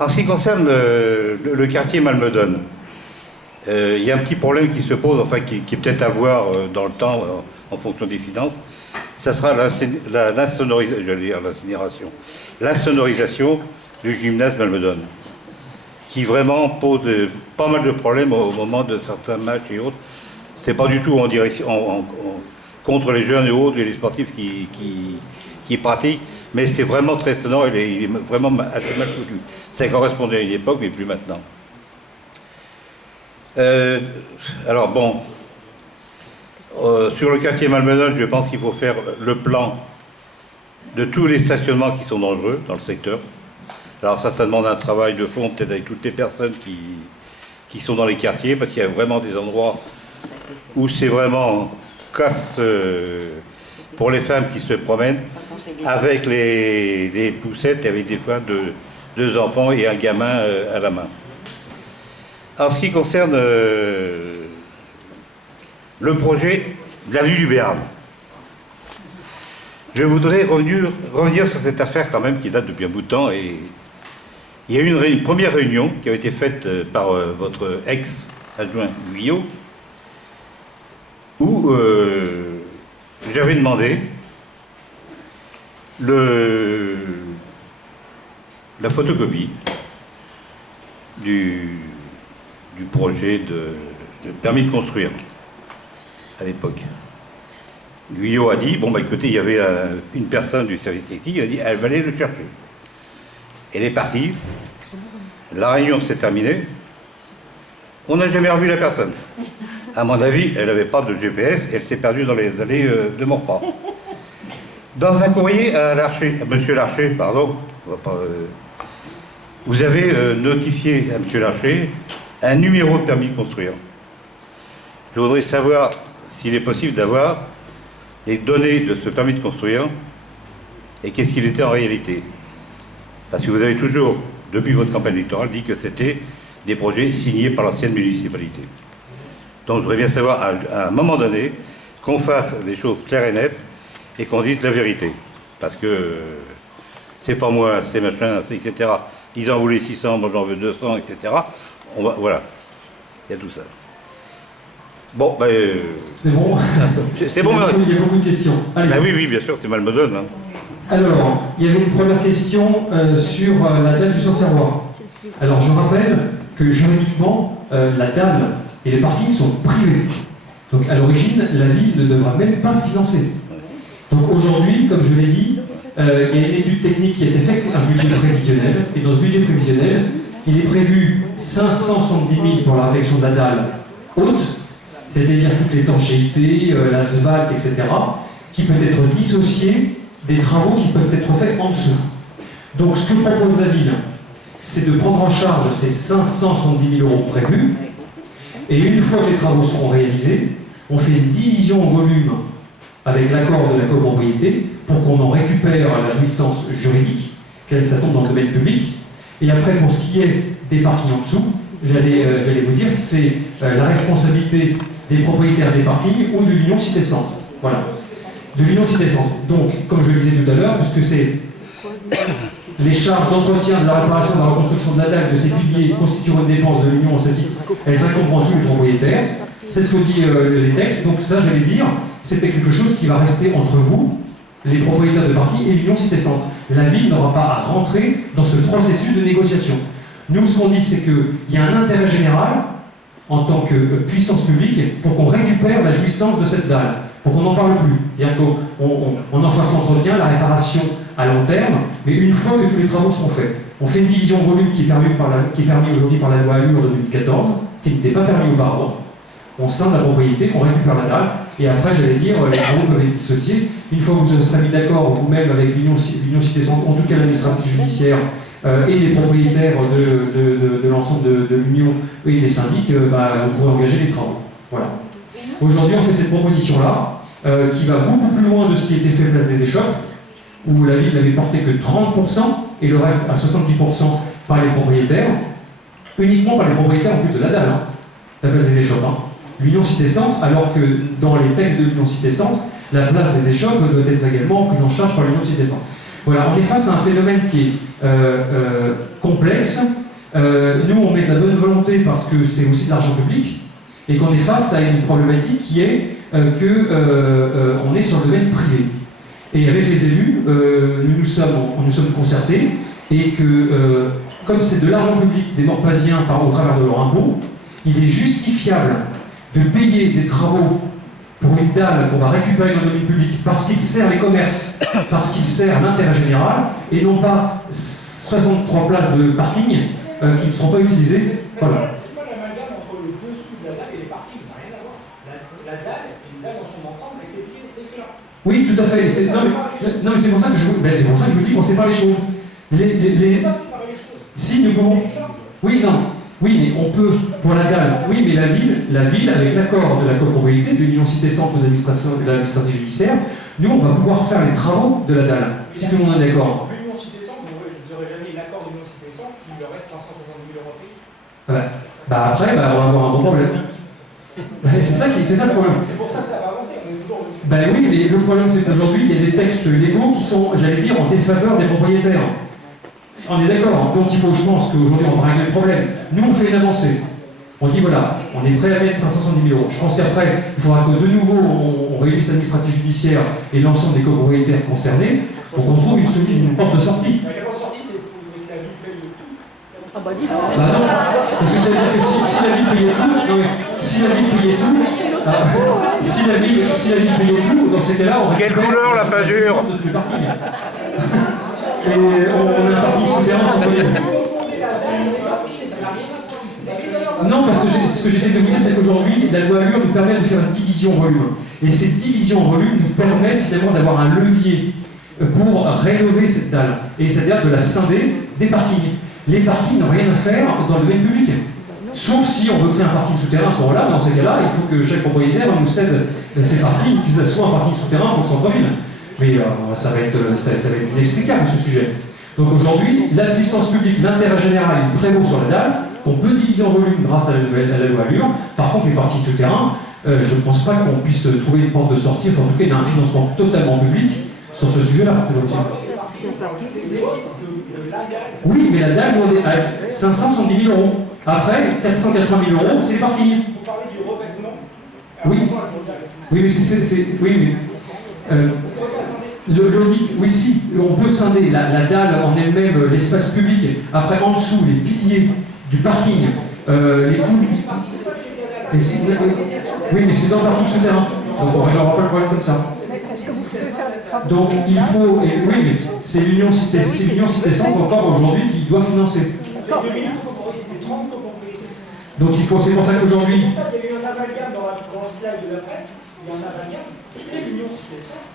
En ce qui concerne le quartier Malmedon, il y a un petit problème qui se pose, enfin qui est peut-être à voir dans le temps en fonction des finances. Ça sera l'insonorisation du gymnase Malmedon, qui vraiment pose pas mal de problèmes au moment de certains matchs et autres. C'est pas du tout en direction, contre les jeunes et autres et les sportifs qui pratiquent, mais c'est vraiment très sonore, il est vraiment assez mal foutu. Ça correspondait à une époque, mais plus maintenant. Alors bon, sur le quartier Malmedon, je pense qu'il faut faire le plan de tous les stationnements qui sont dangereux dans le secteur. Alors ça demande un travail de fond, peut-être avec toutes les personnes qui sont dans les quartiers, parce qu'il y a vraiment des endroits où c'est vraiment casse pour les femmes qui se promènent, avec les poussettes et avec des fois deux enfants et un gamin à la main. En ce qui concerne le projet de l'avenue du Béarn, je voudrais revenir sur cette affaire quand même qui date depuis un bout de temps. Et il y a eu une première réunion qui avait été faite par votre ex-adjoint Guyot, où j'avais demandé la photocopie du projet de permis de construire à l'époque. Guyot a dit, bon bah écoutez, il y avait une personne du service technique, il a dit, elle va aller le chercher. Elle est partie, la réunion s'est terminée, on n'a jamais revu la personne. À mon avis, elle n'avait pas de GPS, elle s'est perdue dans les allées de Maurepas. Dans un courrier à Monsieur Larcher, pardon, vous avez notifié à Monsieur Larcher un numéro de permis de construire. Je voudrais savoir s'il est possible d'avoir les données de ce permis de construire et qu'est-ce qu'il était en réalité. Parce que vous avez toujours, depuis votre campagne électorale, dit que c'était des projets signés par l'ancienne municipalité. Donc je voudrais bien savoir, à un moment donné, qu'on fasse des choses claires et nettes et qu'on dise la vérité. Parce que c'est pas moi, c'est machin, etc. Ils en voulaient 600, moi j'en veux 200, etc. Voilà, il y a tout ça. Bon, ben... c'est bon. C'est bon, il y a beaucoup de questions. Ben oui, bien sûr, c'est Malmedon. Hein. Alors, il y avait une première question sur la dalle du Sancerrois. Alors, je rappelle que juridiquement, la dalle et les parkings sont privés. Donc, à l'origine, la ville ne devra même pas financer. Donc, aujourd'hui, comme je l'ai dit, il y a une étude technique qui a été faite, un budget prévisionnel. Et dans ce budget prévisionnel, il est prévu 570 000 pour la réfection de la dalle haute, c'est-à-dire toute l'étanchéité, l'asphalte, etc., qui peut être dissociée des travaux qui peuvent être faits en dessous. Donc ce que propose la ville, c'est de prendre en charge ces 570 000 € prévus, et une fois que les travaux seront réalisés, on fait une division au volume avec l'accord de la copropriété pour qu'on en récupère la jouissance juridique, qu'elle ça tombe dans le domaine public. Et après, pour ce qui est des parkings en dessous, j'allais vous dire, c'est la responsabilité des propriétaires des parkings ou de l'Union Cité Centre. Voilà. De l'Union Cité Centre. Donc, comme je le disais tout à l'heure, puisque c'est les charges d'entretien, de la réparation, de la reconstruction de la dalle de ces piliers constitueront une dépense de l'Union en ce titre, elles incomberont tous les propriétaires. C'est ce que dit les textes. Donc ça, j'allais dire, c'était quelque chose qui va rester entre vous, les propriétaires de parking et l'Union Cité Centre. La ville n'aura pas à rentrer dans ce processus de négociation. Nous, ce qu'on dit, c'est qu'il y a un intérêt général en tant que puissance publique pour qu'on récupère la jouissance de cette dalle, pour qu'on n'en parle plus. C'est-à-dire qu'on en fasse l'entretien, la réparation à long terme, mais une fois que tous les travaux seront faits. On fait une division de volume qui est permis aujourd'hui par la loi Allure de 2014, ce qui n'était pas permis auparavant. On scinde la propriété, on récupère la dalle, et après, j'allais dire, les travaux peuvent être dissociés. Une fois que vous serez mis d'accord, vous-même, avec l'Union Cité Centre, en tout cas l'administratif judiciaire, et les propriétaires de l'ensemble de l'Union et des syndics, vous pourrez engager les travaux. Voilà. Aujourd'hui, on fait cette proposition-là, qui va beaucoup plus loin de ce qui a été fait place des Échoppes, où la ville n'avait porté que 30%, et le reste à 70% par les propriétaires, uniquement par les propriétaires en plus de la dalle, hein, la place des Échoppes. Hein. L'Union Cité Centre, alors que dans les textes de l'Union Cité Centre, la place des Échoppes doit être également prise en charge par l'Union Cité Centre. Voilà, on est face à un phénomène qui est complexe. Nous, on met de la bonne volonté parce que c'est aussi de l'argent public, et qu'on est face à une problématique qui est qu'on est sur le domaine privé. Et avec les élus, nous nous sommes concertés, et que, comme c'est de l'argent public des Morpasiens au travers de leur impôt, il est justifiable de payer des travaux pour une dalle qu'on va récupérer dans le domaine public parce qu'il sert les commerces, parce qu'il sert l'intérêt général, et non pas 63 places de parking qui ne seront pas utilisées. Voilà. C'est pas l'amalgame entre le dessous de la dalle et les parkings, ça n'a rien à voir. La dalle, c'est une dalle dans son ensemble avec ses pieds, c'est écrit là. Oui, tout à fait. Non, mais c'est pour ça que c'est pour ça que je vous dis qu'on sépare les choses. Si nous pouvons. Oui, non. Oui, mais on peut, pour la dalle, oui, mais la ville, avec l'accord de la copropriété, de l'Union Cité-Centre de l'administration judiciaire, nous, on va pouvoir faire les travaux de la dalle, si tout le monde est d'accord. L'Union Cité-Centre, vous n'aurez jamais l'accord de l'Union Cité-Centre s'il leur reste 570 000 euros à payer. Après, on va avoir un bon problème. C'est ça le problème. C'est pour ça que ça va avancer, on est toujours dessus. Oui, mais le problème, c'est qu'aujourd'hui, il y a des textes légaux qui sont, j'allais dire, en défaveur des propriétaires. On est d'accord, donc il faut, je pense qu'aujourd'hui on va régler le problème. Nous on fait une avancée. On dit voilà, on est prêt à mettre 570 000 euros. Je pense qu'après, il faudra que de nouveau on réunisse l'administratif judiciaire et l'ensemble des copropriétaires concernés pour qu'on trouve une porte de sortie. La porte de sortie, c'est qu'il faut que la ville paye le tout. Non, parce que ça veut dire que si la ville payait tout, si la ville payait tout, dans ces cas-là, on Quelle couleur la peinture? Et on a un parking souterrain sans problème. Non, parce que ce que j'essaie de vous dire, c'est qu'aujourd'hui, la loi Allure nous permet de faire une division volume. Et cette division volume nous permet finalement d'avoir un levier pour rénover cette dalle. Et c'est-à-dire de la scinder des parkings. Les parkings n'ont rien à faire dans le domaine public. Sauf si on veut créer un parking souterrain à ce moment-là, mais dans ces cas-là, il faut que chaque propriétaire nous cède ses parkings, qu'ils soient un parking souterrain pour le centre-ville. Mais ça va être inexplicable ce sujet. Donc aujourd'hui, la puissance publique, l'intérêt général, il prévaut sur la dalle, qu'on peut diviser en volume grâce à la loi Allure. Par contre, les parties souterrains, je ne pense pas qu'on puisse trouver une porte de sortie, enfin en tout cas, il y a un financement totalement public sur ce sujet-là. Oui, mais la dalle, nous, on est à 570 000 euros. Après, 480 000 euros, c'est les parkings. Vous parlez du revêtement. Oui, oui, mais oui, mais l'audit, oui, si, on peut scinder la dalle en elle-même, l'espace public. Après, en dessous, les piliers du parking, les poules. Oui, mais c'est dans le parking souterrain. Donc on ne réglera pas le problème comme ça. Donc il faut, et oui, mais c'est l'Union Cité-Centre encore aujourd'hui qui doit financer. Donc il faut, c'est pour ça qu'aujourd'hui. Il y avait un amalgame dans le slide de la presse, il y a un amalgame, c'est l'Union Cité-Centre,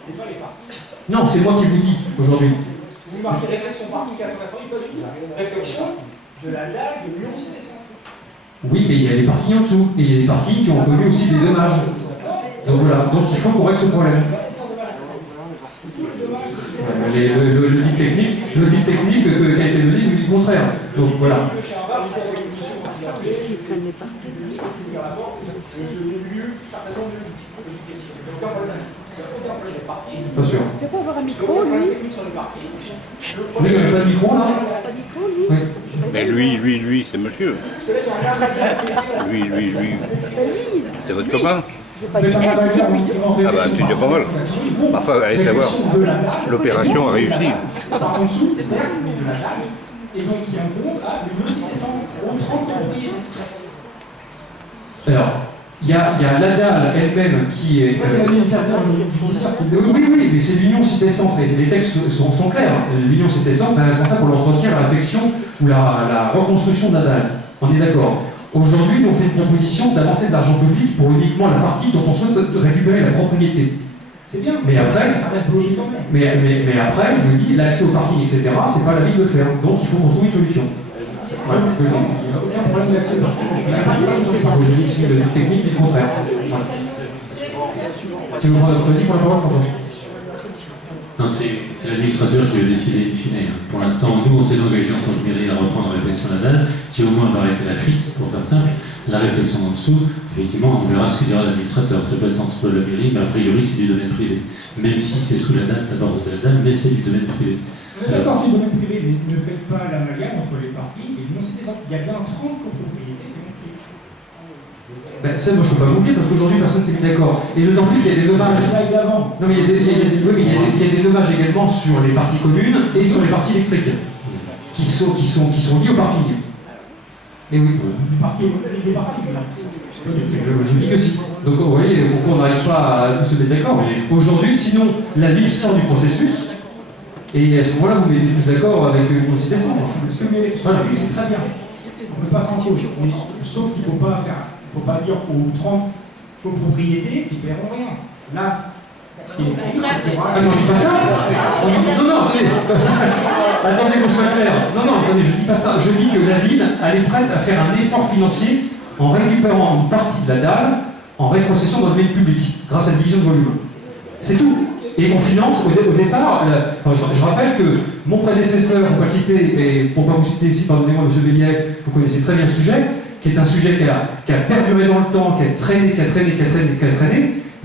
c'est pas les parkings. Non, c'est moi qui vous dis aujourd'hui. Vous marquez réflexion parking 80, pas du tout. Réflexion de la dalle de l'Union Cité-Centre. Oui, mais il y a des parkings en dessous, et il y a des parkings qui ont connu aussi des dommages. Donc voilà, donc il faut qu'on règle ce problème. L'audit technique qui a été donné nous dit le contraire. Donc voilà. Pas sûr. Il faut avoir un micro, lui. Oui, il n'y a pas de micro, là. Pas de micro, lui. Oui. Mais lui, c'est monsieur. Lui. C'est votre copain? C'est pas direct. Ah bah, tu dis pas mal. Enfin, allez savoir. L'opération a réussi. En dessous, c'est ça, de la dalle, et donc qui en font à l'Union Cité-Centre, aux 30 propriétaires. Alors, il y a la dalle elle-même qui est. C'est l'administrateur judiciaire. Oui, mais c'est l'Union Cité-Centre, et les textes sont clairs. L'Union Cité-Centre est responsable pour l'entretien, la réfection ou la reconstruction de la dalle. On est d'accord. Aujourd'hui, nous on fait une proposition d'avancer de l'argent public pour uniquement la partie dont on souhaite récupérer la propriété. C'est bien. Mais après, mais après, je vous dis, l'accès au parking, etc., c'est pas la ville de le faire. Donc il faut qu'on trouve une solution. Ouais, il n'y a aucun problème d'accès au parking. Je dis que c'est le technique, du contraire. Ouais. Tu veux prendre notre avis pour la parole, François? Non, c'est l'administrateur qui va décider in fine. Pour l'instant, nous, on s'est engagé en tant que mairie à reprendre la réflexion Nadal, qui au moins va arrêter la fuite, pour faire simple. La réflexion en dessous, effectivement, on verra ce que dira l'administrateur. Ça peut être entre la mairie, mais a priori, c'est du domaine privé. Même si c'est sous la date, ça part de la date, mais c'est du domaine privé. D'accord, c'est du domaine privé, mais ne faites pas l'amalgame entre les parkings et l'union cité-centre. Il y a bien 30 copropriétés qui ont pris. Ben, ça, moi, je ne peux pas vous le dire parce qu'aujourd'hui, personne ne s'est mis d'accord. Et d'autant plus qu'il y a des dommages. Non, mais il y a des dommages également sur les parties communes et sur les parties électriques qui sont liés au parking. Et oui. Les parkings, là. Je dis que si. Donc, vous voyez, pourquoi on n'arrive pas à tous se mettre d'accord. Aujourd'hui, sinon, la ville sort du processus. Et à ce moment-là, vous mettez tous d'accord avec une citation. Ce que c'est très bien. On ne peut pas s'en tirer. Sauf qu'il ne faut pas dire aux 30 copropriétés qui ne paieront rien. Là, ce qui est écrit, c'est Ah non, on dit pas ça. Non, attendez. Attendez qu'on soit clair. Non, attendez, je dis pas ça. Je dis que la ville, elle est prête à faire un effort financier en récupérant une partie de la dalle en rétrocession dans le domaine public, grâce à la division de volume. C'est tout. Et on finance, au départ, je rappelle que mon prédécesseur, pour ne pas le citer, et pour ne pas vous citer ici, pardonnez-moi, M. Believ, vous connaissez très bien le sujet, qui est un sujet qui a perduré dans le temps, qui a traîné.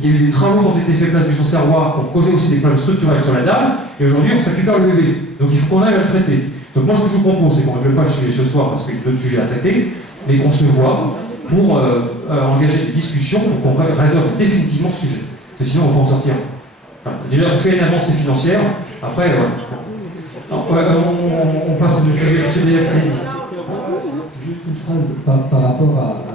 Il y a eu des travaux qui ont été faits place du Sancerrois pour causer aussi des problèmes structurels sur la dalle, et aujourd'hui on se récupère le bébé. Donc il faut qu'on aille à le traiter. Donc moi ce que je vous propose, c'est qu'on ne règle pas le sujet ce soir parce qu'il y a d'autres sujets à traiter, mais qu'on se voit pour engager des discussions pour qu'on résolve définitivement ce sujet. Parce que sinon on ne va pas en sortir. Voilà. Déjà on fait une avancée financière, après voilà. On passe à notre sujet. Juste une phrase par rapport à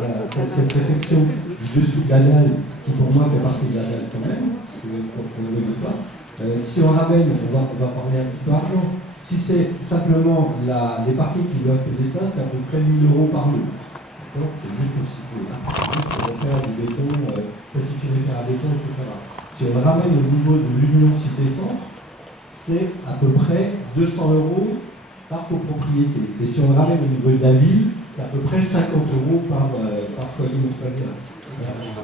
cette réflexion du dessous de la dalle, qui pour moi fait partie de la dalle quand même, pour qu'on ne le dise pas. Si on ramène, on va parler un petit peu argent. Si c'est simplement les parkings qui doivent payer ça, c'est à peu près 1 000 € par mois. D'accord ? C'est juste pour situer. Pour faire du béton, spécifier les fers à béton, etc. Si on le ramène au niveau de l'Union Cité-Centre, c'est à peu près 200 € par copropriété. Et si on le ramène au niveau de la ville, c'est à peu près 50 € par foyer montpelliérain.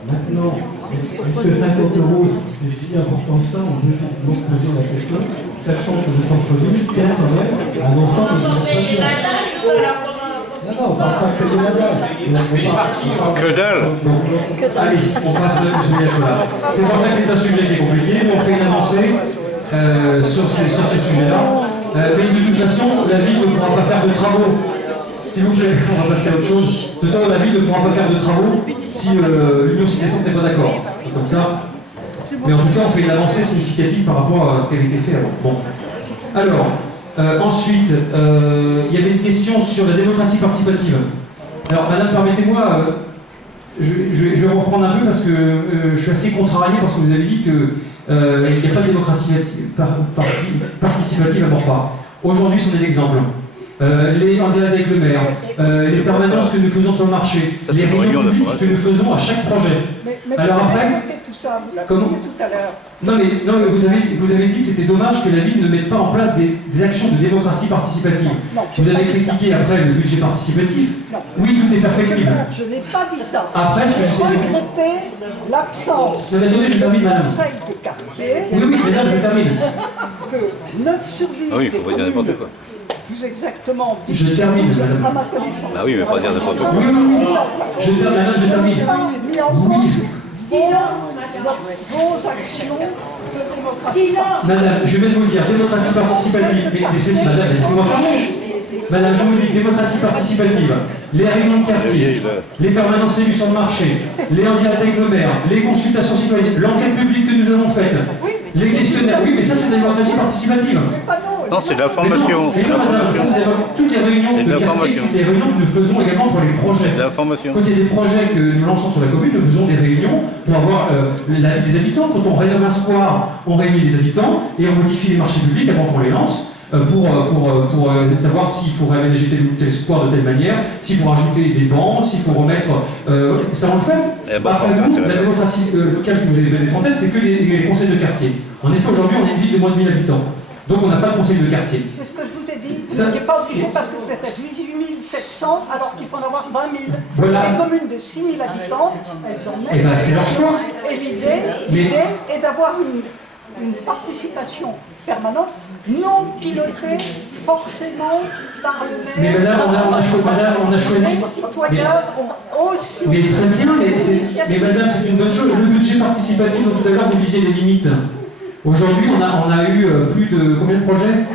Maintenant, est-ce que 50 € c'est si important que ça? On peut effectivement poser la question, sachant que le centre-ville, c'est quand même un ensemble de infrastructures. Non, on parle pas que de la dalle. Que dalle. Allez, on passe au sujet là. C'est pour ça que c'est un sujet qui est compliqué, mais on fait une avancée sur ce sujet-là. Mais de toute façon, la ville ne pourra pas faire de travaux. S'il vous plaît, on va passer à autre chose. De toute façon, la ville ne pourra pas faire de travaux si l'Union Cité-Centre n'est pas d'accord. C'est comme ça. Mais en tout cas, on fait une avancée significative par rapport à ce qui avait été fait avant. Bon. Alors, ensuite, il y avait une question sur la démocratie participative. Alors, madame, permettez-moi, je vais reprendre un peu parce que je suis assez contrarié parce que vous avez dit qu'il n'y a pas de démocratie participative à Morpa. Aujourd'hui, c'en est l'exemple. En dialogue avec le maire, les permanences que nous faisons sur le marché, les réunions publiques que nous faisons à chaque projet. Alors après, tout ça, vous l'avez comment dit tout à l'heure. Non mais vous avez dit que c'était dommage que la ville ne mette pas en place des actions de démocratie participative. Non, vous avez critiqué après le budget participatif. Non. Oui, tout est perfectible. Je n'ai pas dit ça. Après, j'ai regretté l'absence attendez, je termine, madame. de conseil de quartier. Oui, madame, je termine. Que 9 sur 10 Ah oui, il faut pas dire n'importe quoi. Plus exactement, Je termine, madame. à ma connaissance. Ah oui, mais pas dire n'importe quoi. Oui, je termine, madame, je termine. Mis en Oui. vos actions de démocratie. Madame, je vais vous dire, démocratie participative. Mais madame, laissez-moi parler. Madame, je vous dis, démocratie participative, les réunions de quartier, les permanences élues sur le marché, les handicapés avec le maire, les consultations citoyennes, l'enquête publique que nous avons faite, les questionnaires, oui, mais ça c'est de la démocratie participative. Non, c'est de l'information. Et non, madame, ça, c'est toutes les réunions C'est de de quartier, l'information. toutes les réunions que nous faisons également pour les projets. De l'information. Quand il y a des projets que nous lançons sur la commune, nous faisons des réunions pour avoir l'avis des habitants. Quand on rénove un square, on réunit les habitants et on modifie les marchés publics avant qu'on les lance pour savoir s'il faut réaménager tel ou tel square de telle manière, s'il faut rajouter des bancs, s'il faut remettre... ça on le fait. Après vous, la démocratie locale que vous avez peut-être en tête, c'est que les conseils de quartier. En effet, aujourd'hui, on est une ville de moins de 1000 habitants. Donc on n'a pas de conseil de quartier. C'est ce que je vous ai dit. Ça- Vous n'étiez pas obligé parce que vous êtes à 18 700 alors qu'il faut en avoir 20 000. Voilà. Les communes de 6 000 habitants, elles en Eh ben, c'est leur choix. Et l'idée est d'avoir une participation permanente, non pilotée forcément par le Mais maire. madame, on a choisi. Les citoyens ont aussi... Mais très bien, mais madame, c'est une bonne chose. Le budget participatif, dont tout à l'heure, vous disiez les limites. Aujourd'hui, on a eu plus de combien de projets?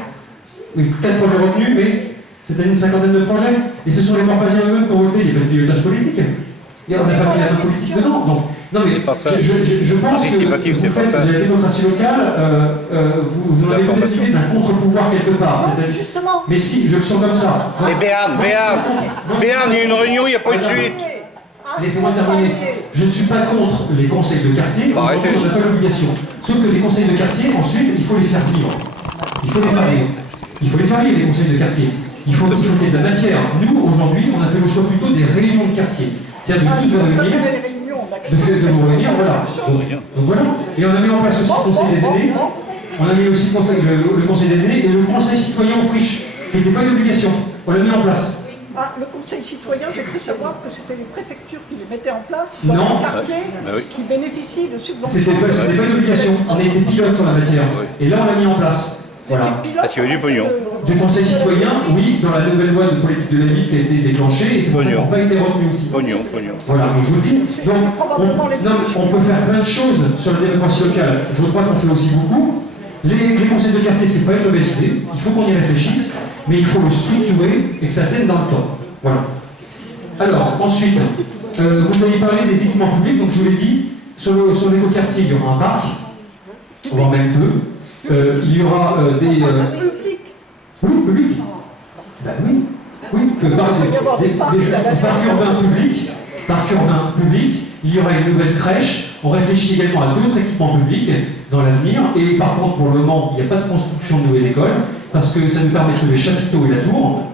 Oui, 4 projets retenus, mais c'était une cinquantaine de projets. Et ce sont les Morpasiens eux-mêmes qui ont voté, il n'y a pas de pilotage politique. Et on n'a pas mis la main politique dedans. Donc, non, mais je pense que vous faites de la démocratie locale, vous avez peut-être l'idée d'un contre-pouvoir quelque part. Justement. Mais si, je le sens comme ça. Mais Béarn, il y a eu une réunion, il n'y a pas eu de suite. Laissez-moi terminer. Je ne suis pas contre les conseils de quartier, aujourd'hui on n'a pas l'obligation. Sauf que les conseils de quartier, ensuite, il faut les faire vivre. Il faut les faire vivre. Il faut les faire vivre, les conseils de quartier. Il faut qu'il y ait de la matière. Nous, aujourd'hui, on a fait le choix plutôt des réunions de quartier. C'est-à-dire de tous réunir, de nous réunir, voilà. Donc voilà. Et on a mis en place aussi le conseil des aînés. On a mis aussi le conseil des aînés et le conseil citoyen aux friches, qui n'était pas une obligation. On l'a mis en place. Ah, le conseil citoyen, j'ai cru savoir que c'était les préfectures qui les mettaient en place dans Non. les quartiers qui bénéficient de subventions. C'était pas une obligation. On a été pilote en la matière. Et là, on l'a mis en place. Voilà. Parce qu'il y a eu du pognon. Du conseil citoyen, oui, dans la nouvelle loi de politique de la ville qui a été déclenchée, et c'est pour ça qu'ils n'ont pas été retenus aussi. Pognon. Voilà, donc je vous le dis. Donc, on peut faire plein de choses sur la démocratie locale. Je crois qu'on fait aussi beaucoup. Les conseils de quartier, c'est pas une mauvaise idée. Il faut qu'on y réfléchisse, mais il faut le structurer et que ça tienne dans le temps. Voilà. Alors, ensuite, vous avez parlé des équipements publics, donc je vous l'ai dit, sur l'écoquartier, il y aura un parc, voire même deux. Il y aura des... Oui, public. Ben oui. Oui, le parc urbain public, il y aura une nouvelle crèche. On réfléchit également à d'autres équipements publics dans l'avenir. Et par contre, pour le moment, il n'y a pas de construction de nouvelle école, parce que ça nous permet de sauver Chapiteau et la Tour,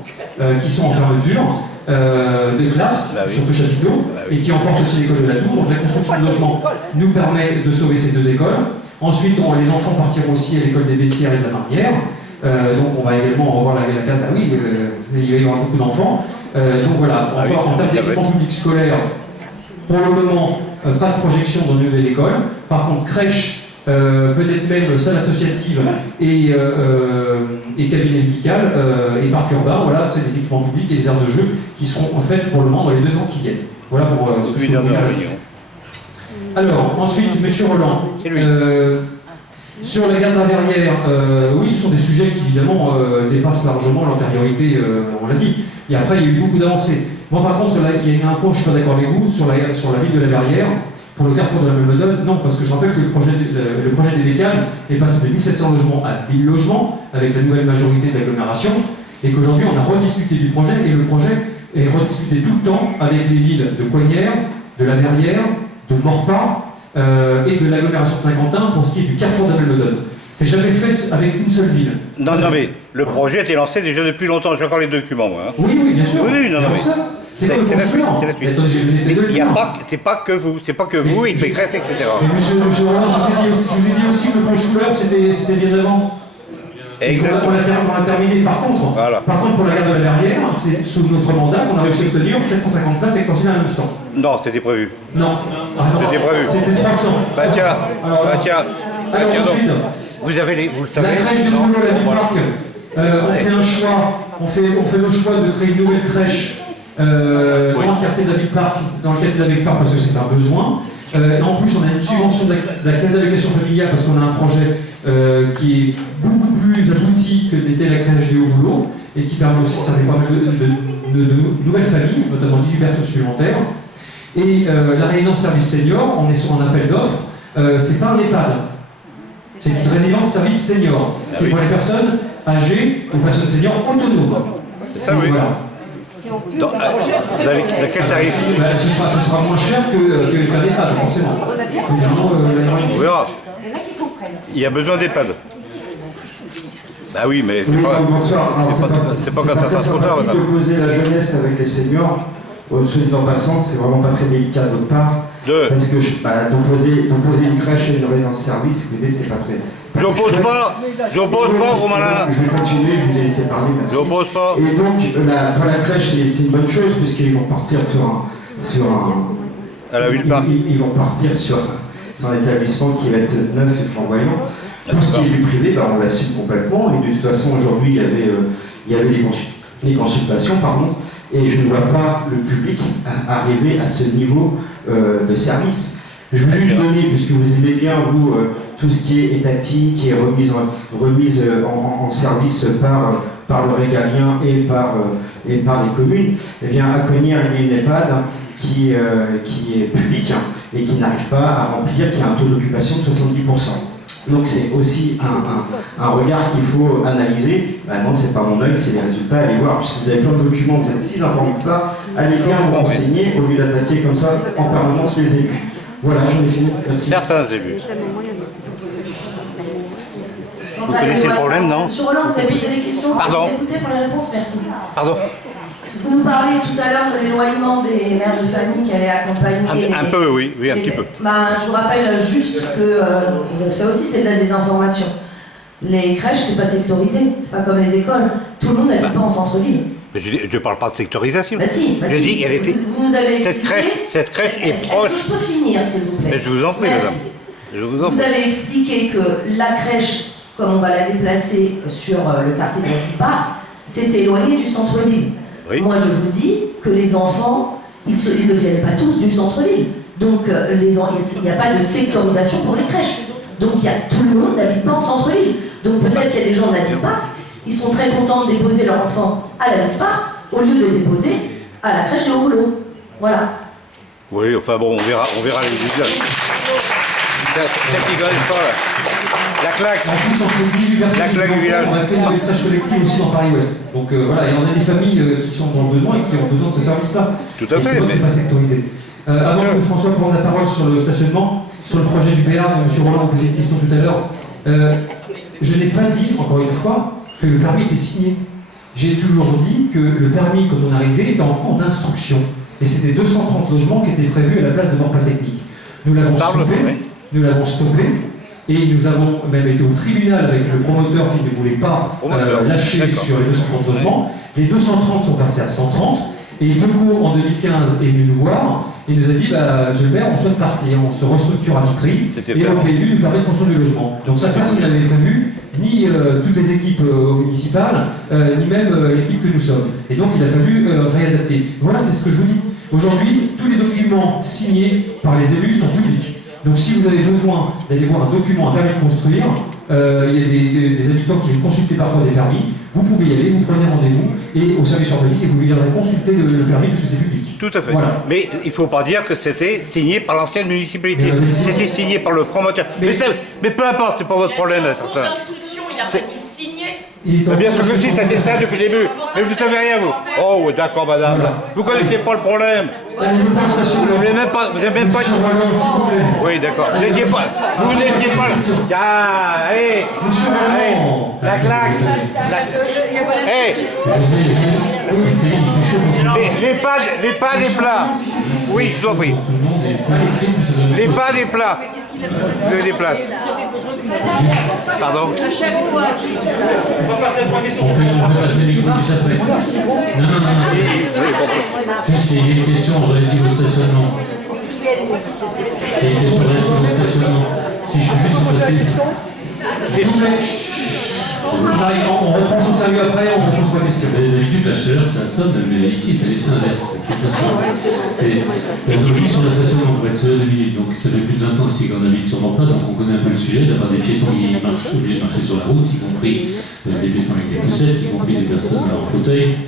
qui sont en fermeture de classe, surtout Chapiteau, et qui emportent aussi l'école de la Tour. Donc la construction de logement nous permet de sauver ces deux écoles. Ensuite, les enfants partiront aussi à l'école des Bessières et de la Marnière. Donc on va également revoir la carte. Ah oui, il va y avoir beaucoup d'enfants. Donc voilà, en termes d'équipement public scolaire, pour le moment, pas de projection dans une nouvelle école. Par contre, crèche, peut-être même salle associative et cabinet médical et parc urbain, voilà, c'est des équipements publics et des aires de jeu qui seront en fait pour le moment dans les 2 ans qui viennent. Voilà pour ce que je peux vous dire là-dessus. Alors, ensuite, M. Roland, sur la gare de la Verrière, oui, ce sont des sujets qui évidemment dépassent largement l'antériorité, on l'a dit. Et après, il y a eu beaucoup d'avancées. Moi, par contre, il y a un point, je ne suis pas d'accord avec vous, sur la ville de la Verrière, pour le carrefour de la Malmedonne, non, parce que je rappelle que le projet des Bécanes est passé de 1700 logements à 1000 logements, avec la nouvelle majorité d'agglomération, et qu'aujourd'hui, on a rediscuté du projet, et le projet est rediscuté tout le temps avec les villes de Coignères, de la Verrière, de Morpa, et de l'agglomération de Saint-Quentin pour ce qui est du carrefour de la Malmedonne. C'est jamais fait avec une seule ville. Non, mais le projet a été lancé déjà depuis longtemps. J'ai encore les documents, moi. Hein. Oui, bien sûr. Oui, non, mais... C'est la suite. Il n'y a pas, c'est pas que vous, et Pécresse, etc. Mais monsieur Roland, je vous ai dit aussi que le plan Schuller, c'était bien avant. Exactement. On l'a terminé. Par contre, pour la gare de la Verrière, c'est sous notre mandat qu'on a réussi à obtenir 750 places extensibles à 900. Non, c'était prévu. Non. C'était prévu. C'était 300. Tiens, ensuite, vous le savez. La crèche de Toulouse, la Ville-Parc, on fait un choix, on fait le choix de créer une nouvelle crèche dans le quartier de la Ville-Parc, parce que c'est un besoin. En plus, on a une subvention de la caisse d'allocation familiale parce qu'on a un projet qui est beaucoup plus abouti que n'était la crèche des Hauts-Boulots et qui permet aussi de servir pas mal de nouvelles familles, notamment 18 personnes supplémentaires. Et la résidence service senior, on est sur un appel d'offres, c'est pas un EHPAD, c'est une résidence service senior. C'est pour les personnes âgées ou personnes seniors autonomes. Ça, oui. Voilà. De quel tarif? Ce sera moins cher que les EHPAD, forcément. On verra. Il y a besoin d'EHPAD. Bah oui, mais c'est pas... Bonsoir. C'est pas quand ça passe trop tard, madame. D'opposer la jeunesse avec les seniors, soit en passant, c'est vraiment pas très délicat d'autre part. Parce que d'opposer une crèche et une résidence-service, écoutez, c'est pas très... J'oppose pas, Romain. Je vais continuer, je vous ai laissé parler, merci. J'oppose pas. Et donc, pour la crèche, c'est une bonne chose, puisqu'ils vont partir sur un... À la Ville-Parc. Ils vont partir sur un établissement qui va être neuf et flamboyant. Pour ce qui est du privé, on l'assume complètement, et de toute façon, aujourd'hui, il y avait les consultations, et je ne vois pas le public arriver à ce niveau de service. Je veux juste donner, puisque vous aimez bien, vous, tout ce qui est étatique et remise en service par le régalien et par les communes, eh bien, à Cognières, il y a une EHPAD qui est publique et qui n'arrive pas à remplir, qui a un taux d'occupation de 70%. Donc c'est aussi un regard qu'il faut analyser. Non, c'est pas mon œil, c'est les résultats, allez voir, puisque vous avez plein de documents, vous êtes si informés que ça, allez bien vous renseigner au lieu d'attaquer comme ça en permanence les élus. Voilà, j'en ai fini. Merci. Certains élus. Vous connaissez le problème, non? Monsieur Roland, vous avez posé des questions. Pardon. Vous écoutez pour les réponses, merci. Pardon. Vous nous parlez tout à l'heure de l'éloignement des mères de famille qui allaient accompagner. Un peu, oui, un petit peu. Je vous rappelle juste que ça aussi c'est de la désinformation. Les crèches, c'est pas sectorisé, c'est pas comme les écoles. Tout le monde n'habite pas en centre-ville. Je ne parle pas de sectorisation. Je dis, elle était. Vous nous avez cette crèche est proche. Est-ce que je peux finir, s'il vous plaît? Mais je vous en prie, madame. Vous avez expliqué que la crèche, comme on va la déplacer sur le quartier de Parc, c'est éloigné du centre-ville. Oui. Moi, je vous dis que les enfants, ils ne viennent pas tous du centre-ville. Donc, il n'y a pas de sectorisation pour les crèches. Donc, tout le monde n'habite pas en centre-ville. Donc, peut-être qu'il y a des gens de la Ville-Parc, ils sont très contents de déposer leur enfant à la Ville-Parc au lieu de le déposer à la crèche de Haut-Boulot. Voilà. Oui, enfin bon, on verra les usages. Celle qui ne connaissent pas, là. La claque. En plus, entre 18 personnes du village. On a fait des crèches collectives aussi dans Paris-Ouest. Donc voilà, et on a des familles qui sont dans le besoin et qui ont besoin de ce service-là. Tout à fait. C'est pas sectorisé. Avant que François prenne la parole sur le stationnement, sur le projet du BA, dont M. Roland a posé une question tout à l'heure, je n'ai pas dit, encore une fois, que le permis était signé. J'ai toujours dit que le permis, quand on arrivait, était en cours d'instruction. Et c'était 230 logements qui étaient prévus à la place de Morpa Technique. Nous l'avons stoppé, et nous avons même été au tribunal avec le promoteur qui ne voulait pas lâcher sur les 230 logements. Les 230 sont passés à 130, et Deco, en 2015, est venu nous voir et nous a dit Monsieur le maire, on souhaite partir, on se restructure à Vitry, et on PLU nous permet de construire du logement. Donc ça, personne n'avait prévu, ni toutes les équipes municipales, ni même l'équipe que nous sommes. Et donc il a fallu réadapter. Voilà, c'est ce que je vous dis. Aujourd'hui, tous les documents signés par les élus sont publics. Donc si vous avez besoin d'aller voir un document, un permis de construire, il y a des habitants qui viennent consulter parfois des permis, vous pouvez y aller, vous prenez rendez-vous, et au service urbanisme, et vous viendrez consulter le permis parce que c'est public. Tout à fait. Voilà. Mais il ne faut pas dire que c'était signé par l'ancienne municipalité. C'était signé par le promoteur. Mais peu importe, c'est pas votre problème. En cours d'instruction, il n'a pas dit signé. Bien sûr que si, c'était ça depuis le début. Mais vous ne savez rien, vous. Oh, d'accord, madame. Voilà. Vous ne connaissez pas le problème. Vous n'avez même pas. Oui, d'accord. Vous n'étiez pas. Vous n'étiez pas là. Allez. La claque. Les pas des plats. Oui, je vous en prie. Les pas des plats. Je les déplace. Pardon. À chaque fois, on va passer à 3 questions. On peut passer les coups juste après. Non. Juste, il y a une question relative au stationnement. Il y a une question relative au stationnement. Si je peux juste passer. On reprend son sérieux après, on pose pas de questions. D'habitude, la chaleur, ça sonne, mais ici, c'est l'effet inverse. Aujourd'hui, sur le stationnement, pour être seul 2 minutes, donc ça fait plus de 20 ans aussi qu'on habite sur Morpa, donc on connaît un peu le sujet, d'avoir des piétons qui marchent, obligés de marcher sur la route, y compris des piétons avec des poussettes, y compris des personnes en fauteuil.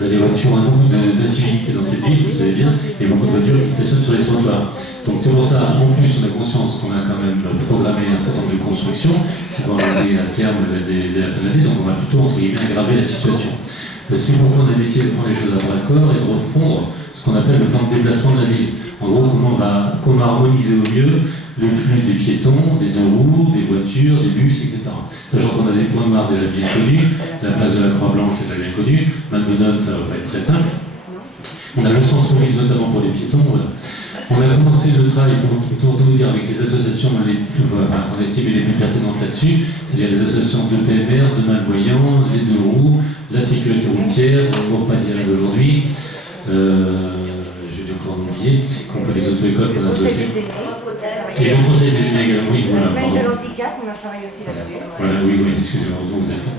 Des voitures, un groupe d'incivilité dans cette ville, vous savez bien, et beaucoup de voitures qui stationnent sur les trottoirs. Donc c'est pour ça, en plus, on a conscience qu'on a quand même programmé un certain nombre de constructions qui vont arriver à terme de la fin de l'année, donc on va plutôt, entre guillemets, aggraver la situation. C'est pourquoi on a décidé de prendre les choses à bras le corps et de refondre ce qu'on appelle le plan de déplacement de la ville. En gros, comment harmoniser au mieux le flux des piétons, des 2 roues, des voitures, des bus, etc. Sachant qu'on a des points noirs déjà bien connus, la place de la Croix-Blanche est déjà bien connue, Malmenone, ça ne va pas être très simple. On a le centre-ville, notamment pour les piétons. Voilà. On a commencé le travail, pour vous dire, avec les associations qu'on estime les plus pertinentes là-dessus, c'est-à-dire les associations de PMR, de malvoyants, les 2 roues, la sécurité routière, pour ne pas dire aujourd'hui, j'ai dû encore oublier, qu'on peut que les auto-écoles qu'on a Conseil votées. des aînés. Et le conseil des aînés également, oui, La voilà, semaine de pardon. l'handicap, on a travaillé aussi là-dessus. Voilà, oui, excusez-moi, heureusement que vous êtes là.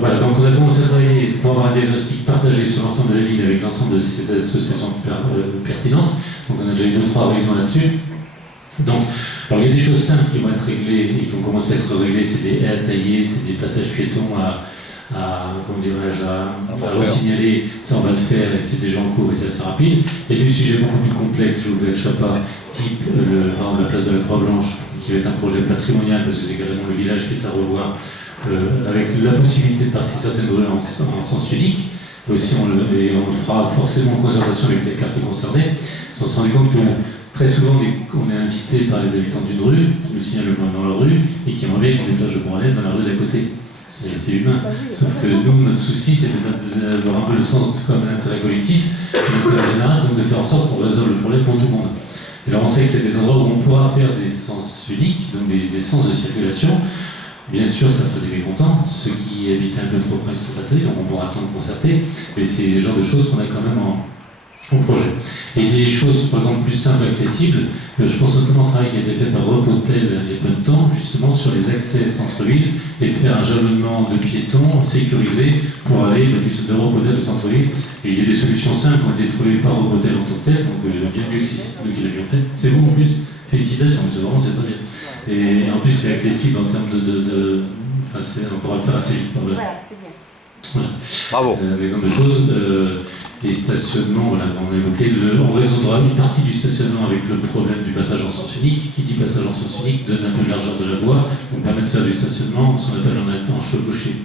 Voilà, donc on a commencé à travailler pour avoir un diagnostic partagé sur l'ensemble de la ville avec l'ensemble de ces associations pertinentes. Donc on a déjà eu 2 ou 3 réunions là-dessus. Donc, alors il y a des choses simples qui vont être réglées et qui vont commencer à être réglées, c'est des haies à tailler, c'est des passages piétons comment dirais-je, à resignaler, ça on va le faire et c'est déjà en cours et c'est assez rapide. Il y a des sujets beaucoup plus complexes, je vous le cache pas, type par exemple, la place de la Croix-Blanche, qui va être un projet patrimonial parce que c'est carrément le village qui est à revoir, avec la possibilité de passer certaines rues en sens unique. Aussi, on le fera forcément en concertation avec les quartiers concernés. On s'est rendu compte que très souvent, on est invité par les habitants d'une rue, qui nous signalent le problème dans leur rue, et qui aimeraient bien qu'on déplage le problème dans la rue d'à côté. C'est humain. Sauf que nous, notre souci, c'est d'avoir un peu le sens comme l'intérêt collectif, l'intérêt général, donc de faire en sorte qu'on résolve le problème pour tout le monde. Et alors on sait qu'il y a des endroits où on pourra faire des sens uniques, donc des sens de circulation. Bien sûr, ça ferait des mécontents, ceux qui habitent un peu trop près du centre-ville, donc on pourra attendre de concerter, mais c'est le genre de choses qu'on a quand même en projet. Et des choses, par exemple, plus simples et accessibles, je pense notamment au travail qui a été fait par Repotel il y a peu de temps, justement sur les accès centre-ville, et faire un jalonnement de piétons sécurisé pour aller de Repotel au centre-ville. Et il y a des solutions simples qui ont été trouvées par Repotel en tant que tel, donc bien mieux que si c'est nous qui l'avions fait. C'est vous en plus. Félicitations, c'est vraiment c'est très bien. Et en plus, c'est accessible en termes on pourra le faire assez vite. Voilà, c'est bien. Voilà. Bravo. Exemple de choses. Les stationnements, voilà, on a évoqué, on résoudra une partie du stationnement avec le problème du passage en sens unique. Qui dit passage en sens unique donne un peu de largeur de la voie, donc permet de faire du stationnement, ce qu'on appelle en chevauché.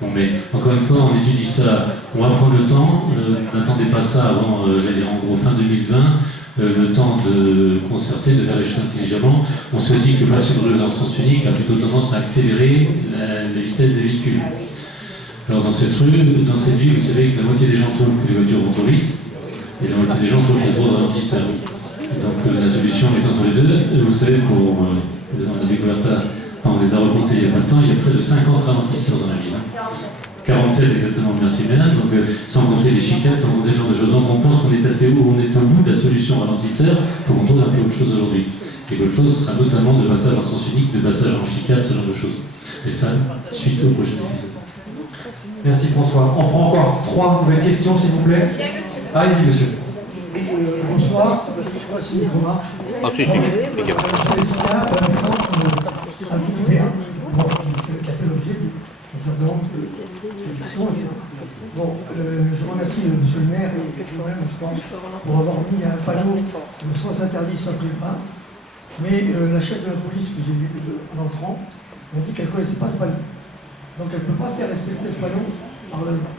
Bon, mais encore une fois, on étudie ça, on va prendre le temps, n'attendez pas ça avant, j'allais dire en gros fin 2020, le temps de concerter, de faire les choses intelligemment. On sait aussi que passer une rue dans le sens unique a plutôt tendance à accélérer la vitesse des véhicules. Alors dans cette ville, vous savez que la moitié des gens trouvent que les voitures vont trop vite, et la moitié des gens trouvent qu'il y a trop de ralentisseurs. Donc la solution est entre les deux. Vous savez, on a découvert ça, on les a remontés il y a pas de temps, il y a près de 50 ralentisseurs dans la ville. 47 exactement, merci madame. Donc sans compter les chicanes, sans compter le genre de choses. Donc on pense qu'on est assez haut, on est au bout de la solution ralentisseur, il faut qu'on trouve un peu autre chose aujourd'hui. Et autre chose sera notamment de passage en sens unique, de passage en chicane, ce genre de choses. Et ça, suite au prochain épisode. Merci François. On prend encore 3 nouvelles questions s'il vous plaît. Allez-y monsieur. Bonsoir, je ne sais pas si le remarque. Ah si, un groupe qui a fait l'objet d'un certain nombre de pétitions, etc. Bon, je remercie monsieur le maire et moi-même, je pense, pour avoir mis un panneau sans interdit, sauf les vins. Mais la chef de la police que j'ai vue en entrant m'a dit qu'elle ne connaissait pas ce panneau. Donc elle ne peut pas faire respecter ce panneau par la loi.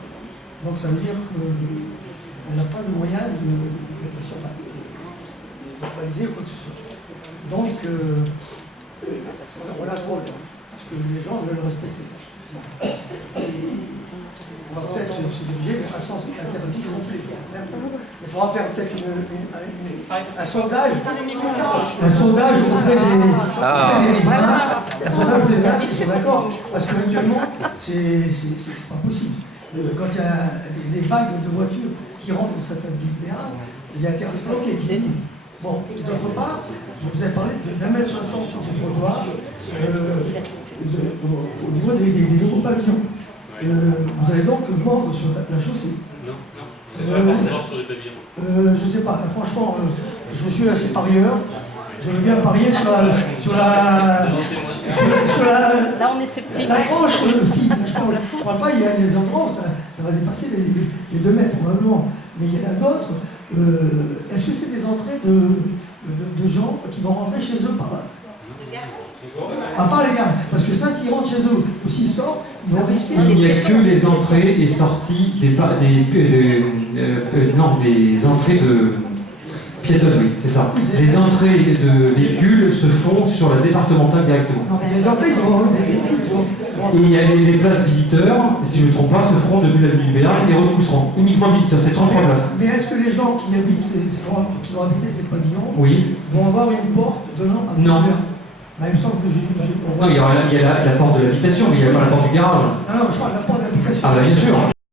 Donc ça veut dire qu'elle n'a pas de moyen de verbaliser ou quoi que ce soit. Donc voilà ce problème. Parce que les gens veulent le respecter. On va peut-être se diriger vers un sens interdit. Il faudra faire peut-être un sondage. Un sondage auprès des riverains. Un sondage auprès des riverains, s'ils sont d'accord. Parce qu'actuellement, c'est pas possible. Quand il y a des vagues de voitures qui rentrent dans cette table du Béarn, il y a un terrasse bloqué qui est dit. Bon, d'autre part, je vous ai parlé d'1,60 m sur le trottoir au niveau des nouveaux pavillons. Vous allez donc mordre sur la chaussée. Non. C'est sur la parcelle sur les pavillons. Je sais pas, franchement, je suis assez parieur. Je veux bien parier sur la Là, on est sceptique. la tranche fille. Je crois pas, il y a des endroits où ça va dépasser les 2 mètres probablement. Mais il y en a d'autres. Est-ce que c'est des entrées de gens qui vont rentrer chez eux par là? À part les gars, parce que ça, s'ils rentrent chez eux ou s'ils sortent, ils vont risquer. Il n'y a que les entrées et sorties des entrées de piétonnes, oui, c'est ça. Les entrées de véhicules se font sur la départementale directement. Non, mais les entrées, ils vont des véhicules. Et il y a les places visiteurs, si je ne me trompe pas, se feront depuis l'avenue du Béarn et repousseront. Uniquement visiteurs, c'est 33 places. Mais est-ce que les gens qui vont habiter ces pavillons vont avoir une porte donnant à Non. Bah, il me semble que Non, il y a la porte de l'habitation, mais il n'y a pas la porte du garage. Non, je parle de la porte de l'habitation. Ah bah bien sûr.